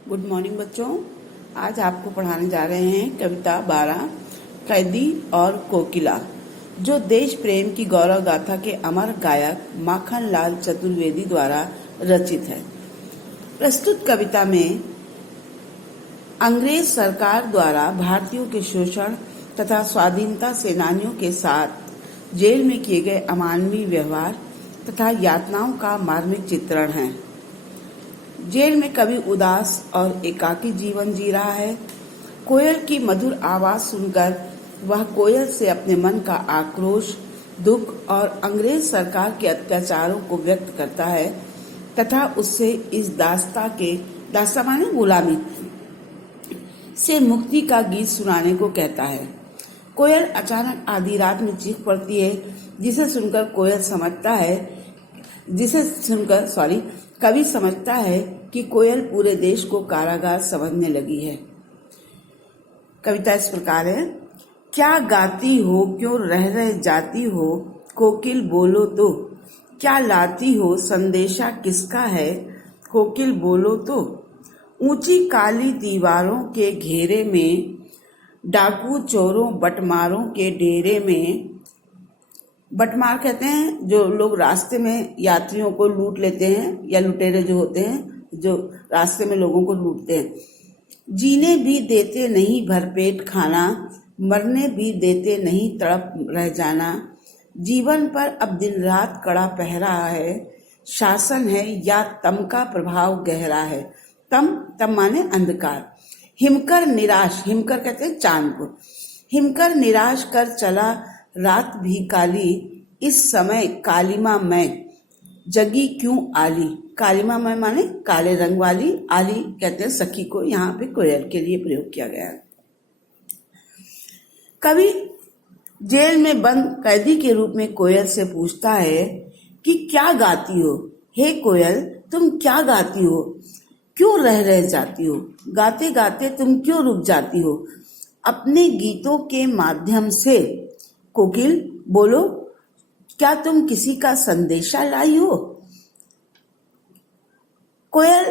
Good morning बच्चों। आज आपको पढ़ाने जा रहे हैं कविता 12 कैदी और कोकिला, जो देश प्रेम की गौरव गाथा के अमर गायक माखन लाल चतुर्वेदी द्वारा रचित है। प्रस्तुत कविता में अंग्रेज सरकार द्वारा भारतीयों के शोषण तथा स्वाधीनता सेनानियों के साथ जेल में किए गए अमानवीय व्यवहार तथा यातनाओं का मार्मिक चित्रण है। जेल में कवि उदास और एकाकी जीवन जी रहा है। कोयल की मधुर आवाज सुनकर वह कोयल से अपने मन का आक्रोश, दुख और अंग्रेज सरकार के अत्याचारों को व्यक्त करता है तथा उससे इस दास्तां माने गुलामी से मुक्ति का गीत सुनाने को कहता है। कोयल अचानक आधी रात में चीख पड़ती है, जिसे सुनकर कवि समझता है कि कोयल पूरे देश को कारागार समझने लगी है। कविता इस प्रकार है। क्या गाती हो, क्यों रह रह जाती हो, कोकिल बोलो तो, क्या लाती हो, संदेशा किसका है, कोकिल बोलो तो। ऊंची काली दीवारों के घेरे में, डाकू चोरों बटमारों के डेरे में। बटमार कहते हैं जो लोग रास्ते में यात्रियों को लूट लेते हैं, या लुटेरे जो होते हैं जो रास्ते में लोगों को लूटते हैं। जीने भी देते नहीं भरपेट खाना, मरने भी देते नहीं तड़प रह जाना। जीवन पर अब दिन रात कड़ा पहरा है, शासन है या तम का प्रभाव गहरा है। तम माने अंधकार। हिमकर निराश, हिमकर कहते हैं चांद को। हिमकर निराश कर चला रात भी काली, इस समय कालिमा मैं, जगी क्यों आली। कालिमा मैं माने काले रंग वाली, आली कहते हैं सखी को, यहाँ पे कोयल के लिए प्रयोग किया गया है। कवि जेल में बंद कैदी के रूप में कोयल से पूछता है कि क्या गाती हो, हे कोयल तुम क्या गाती हो, क्यों रह रह जाती हो, गाते गाते तुम क्यों रुक जाती हो। अपने गीतों के माध्यम से कोकिल बोलो, क्या तुम किसी का संदेशा लाई हो। कोयल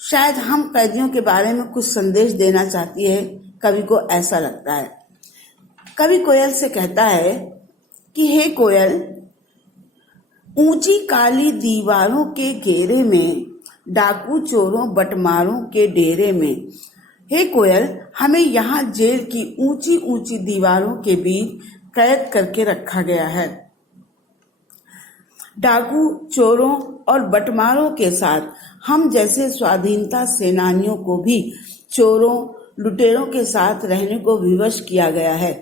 शायद हम कैदियों के बारे में कुछ संदेश देना चाहती है, कवि को ऐसा लगता है। कवि कोयल से कहता है कि हे कोयल, ऊंची काली दीवारों के घेरे में, डाकू चोरों बटमारों के डेरे में। हे कोयल, हमें यहाँ जेल की ऊंची ऊंची दीवारों के बीच कैद करके रखा गया है। डाकू चोरों और बटमारों के साथ हम जैसे स्वाधीनता सेनानियों को भी चोरों लुटेरों के साथ रहने को विवश किया गया है।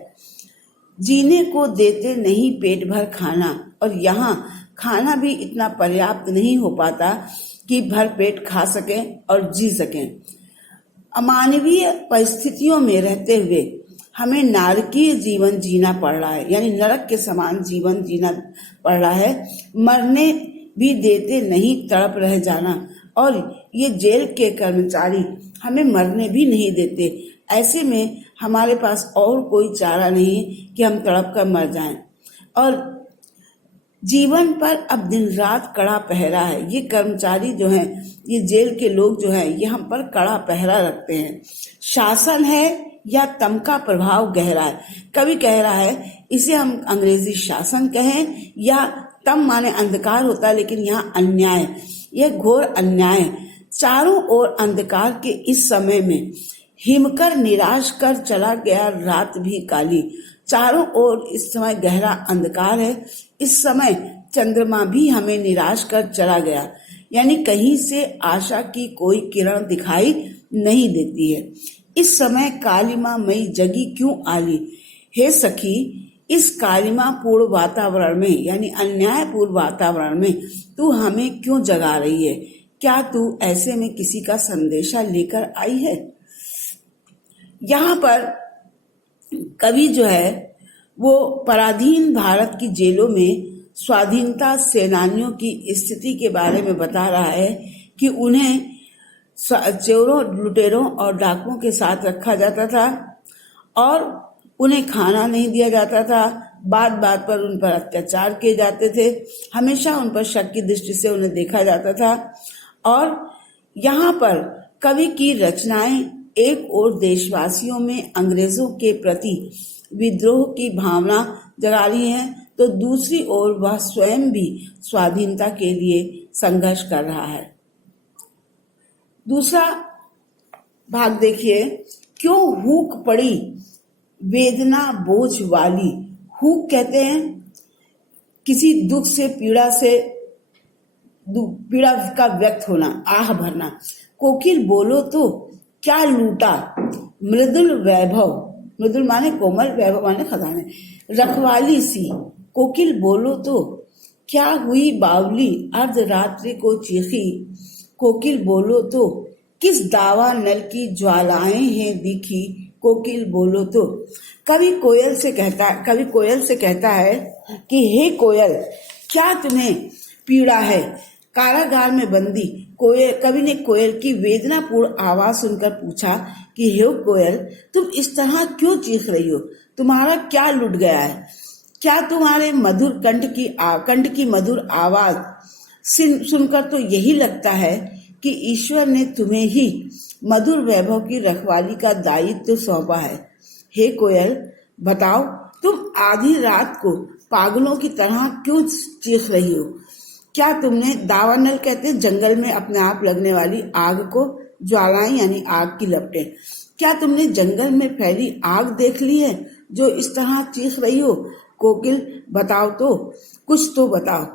जीने को देते नहीं पेट भर खाना, और यहाँ खाना भी इतना पर्याप्त नहीं हो पाता कि भर पेट खा सकें और जी सकें। अमानवीय परिस्थितियों में रहते हुए हमें नारकीय जीवन जीना पड़ रहा है, यानी नरक के समान जीवन जीना पड़ रहा है। मरने भी देते नहीं तड़प रह जाना, और ये जेल के कर्मचारी हमें मरने भी नहीं देते। ऐसे में हमारे पास और कोई चारा नहीं कि हम तड़प कर मर जाएं। और जीवन पर अब दिन रात कड़ा पहरा है। ये कर्मचारी जो हैं, ये जेल के लोग जो हैं, ये हम पर कड़ा पहरा रखते हैं। शासन है या तम का प्रभाव गहरा है। कवि कह रहा है इसे हम अंग्रेजी शासन कहें या तम माने अंधकार होता है, लेकिन यहाँ अन्याय, यह घोर अन्याय। चारों ओर अंधकार के इस समय में हिमकर निराश कर चला गया रात भी काली। चारों ओर इस समय गहरा अंधकार है। इस समय चंद्रमा भी हमें निराश कर चला गया, यानी कहीं से आशा की कोई किरण दिखाई नहीं देती है। इस समय कालिमा मई जगी क्यों आली। हे सखी, इस कालिमा पूर्ण वातावरण में, यानी अन्यायपूर्ण वातावरण में तू हमें क्यों जगा रही है। क्या तू ऐसे में किसी का संदेशा लेकर आई है। यहाँ पर कवि जो है वो पराधीन भारत की जेलों में स्वाधीनता सेनानियों की स्थिति के बारे में बता रहा है कि उन्हें चोरों लुटेरों और डाकुओं के साथ रखा जाता था और उन्हें खाना नहीं दिया जाता था। बात बात पर उन पर अत्याचार किए जाते थे। हमेशा उन पर शक की दृष्टि से उन्हें देखा जाता था। और यहाँ पर कवि की रचनाएं एक ओर देशवासियों में अंग्रेजों के प्रति विद्रोह की भावना जगा रही हैं, तो दूसरी ओर वह स्वयं भी स्वाधीनता के लिए संघर्ष कर रहा है। दूसरा भाग देखिए, क्यों हूक पड़ी वेदना बोझ वाली। हूक कहते हैं किसी दुख से पीड़ा का व्यक्त होना, आह भरना। कोकिल बोलो तो क्या लूटा मृदुल वैभव, मृदुल माने कोमल, वैभव माने खजाने, रखवाली सी। कोकिल बोलो तो क्या हुई बावली अर्धरात्रि को चीखी। कोकिल बोलो तो किस दावा नल की ज्वालाएं हैं दिखी। कोकिल बोलो तो कवि कोयल से कहता है कि हे कोयल, क्या तुम्हें पीड़ा है कारागार में बंदी। कवि ने कोयल की वेदनापूर्ण आवाज सुनकर पूछा कि हे कोयल, तुम इस तरह क्यों चीख रही हो, तुम्हारा क्या लुट गया है। क्या तुम्हारे मधुर कंठ की मधुर आवाज सुनकर तो यही लगता है कि ईश्वर ने तुम्हें ही मधुर वैभव की रखवाली का दायित्व सौंपा है। हे कोयल, बताओ तुम आधी रात को पागलों की तरह क्यों चीख रही हो। क्या तुमने, दावानल कहते हैं जंगल में अपने आप लगने वाली आग को, ज्वालाएं यानी आग की लपटें। क्या तुमने जंगल में फैली आग देख ली है जो इस तरह चीख रही हो। कोकिल बताओ तो, कुछ तो बताओ।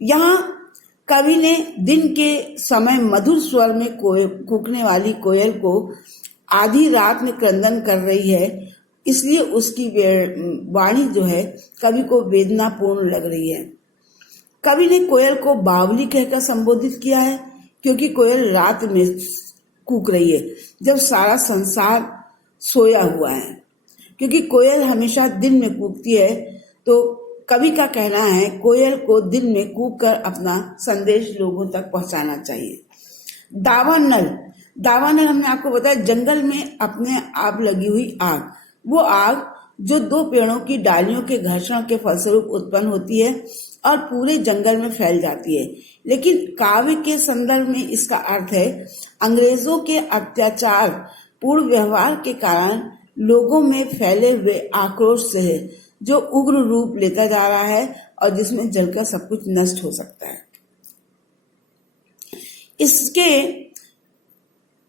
यहाँ कवि ने दिन के समय मधुर स्वर में कूकने वाली कोयल को आधी रात में क्रंदन कर रही है, इसलिए उसकी वाणी जो है कवि को वेदनापूर्ण लग रही है। कवि ने कोयल को बावली कहकर संबोधित किया है क्योंकि कोयल रात में कूक रही है जब सारा संसार सोया हुआ है। क्योंकि कोयल हमेशा दिन में कूकती है, तो कवि का कहना है कोयल को दिन में कूक कर अपना संदेश लोगों तक पहुंचाना चाहिए। दावानल हमने आपको बताया जंगल में अपने आप लगी हुई आग, वो आग जो दो पेड़ों की डालियों के घर्षण के फलस्वरूप उत्पन्न होती है और पूरे जंगल में फैल जाती है। लेकिन काव्य के संदर्भ में इसका अर्थ है अंग्रेजों के अत्याचार पूर्ण व्यवहार के कारण लोगों में फैले हुए आक्रोश से है, जो उग्र रूप लेता जा रहा है और जिसमें जलकर सब कुछ नष्ट हो सकता है। इसके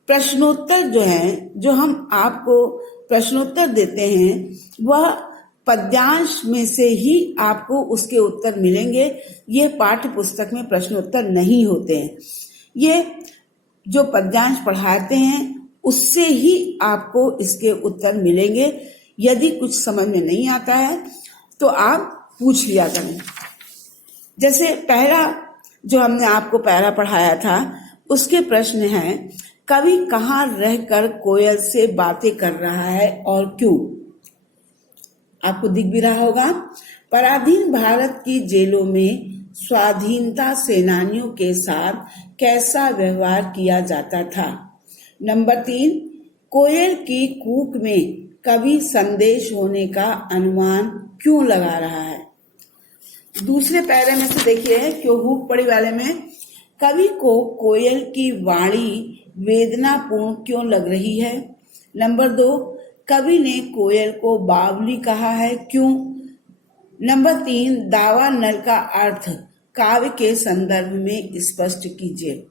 प्रश्नोत्तर जो हैं, जो हम आपको प्रश्नोत्तर देते हैं, वह पद्यांश में से ही आपको उसके उत्तर मिलेंगे। ये पाठ्य पुस्तक में प्रश्नोत्तर नहीं होते हैं। ये जो पद्यांश पढ़ाते हैं उससे ही आपको इसके उत्तर मिलेंगे। यदि कुछ समझ में नहीं आता है तो आप पूछ लिया करें। जैसे पहला जो हमने आपको पैरा पढ़ाया था, उसके प्रश्न हैं, कवि कहाँ रहकर कोयल से बातें कर रहा है और क्यों। आपको दिख भी रहा होगा। पराधीन भारत की जेलों में स्वाधीनता सेनानियों के साथ कैसा व्यवहार किया जाता था। नंबर 3, कोयल की कूक में कवि संदेश होने का अनुमान क्यों लगा रहा है। दूसरे पैरे में से देखिए, क्यों हूक पड़ी वाले में, कवि को कोयल की वाणी वेदनापूर्ण क्यों लग रही है। नंबर 2, कवि ने कोयल को बावली कहा है, क्यों। नंबर 3, दावा नल का अर्थ काव्य के संदर्भ में स्पष्ट कीजिए।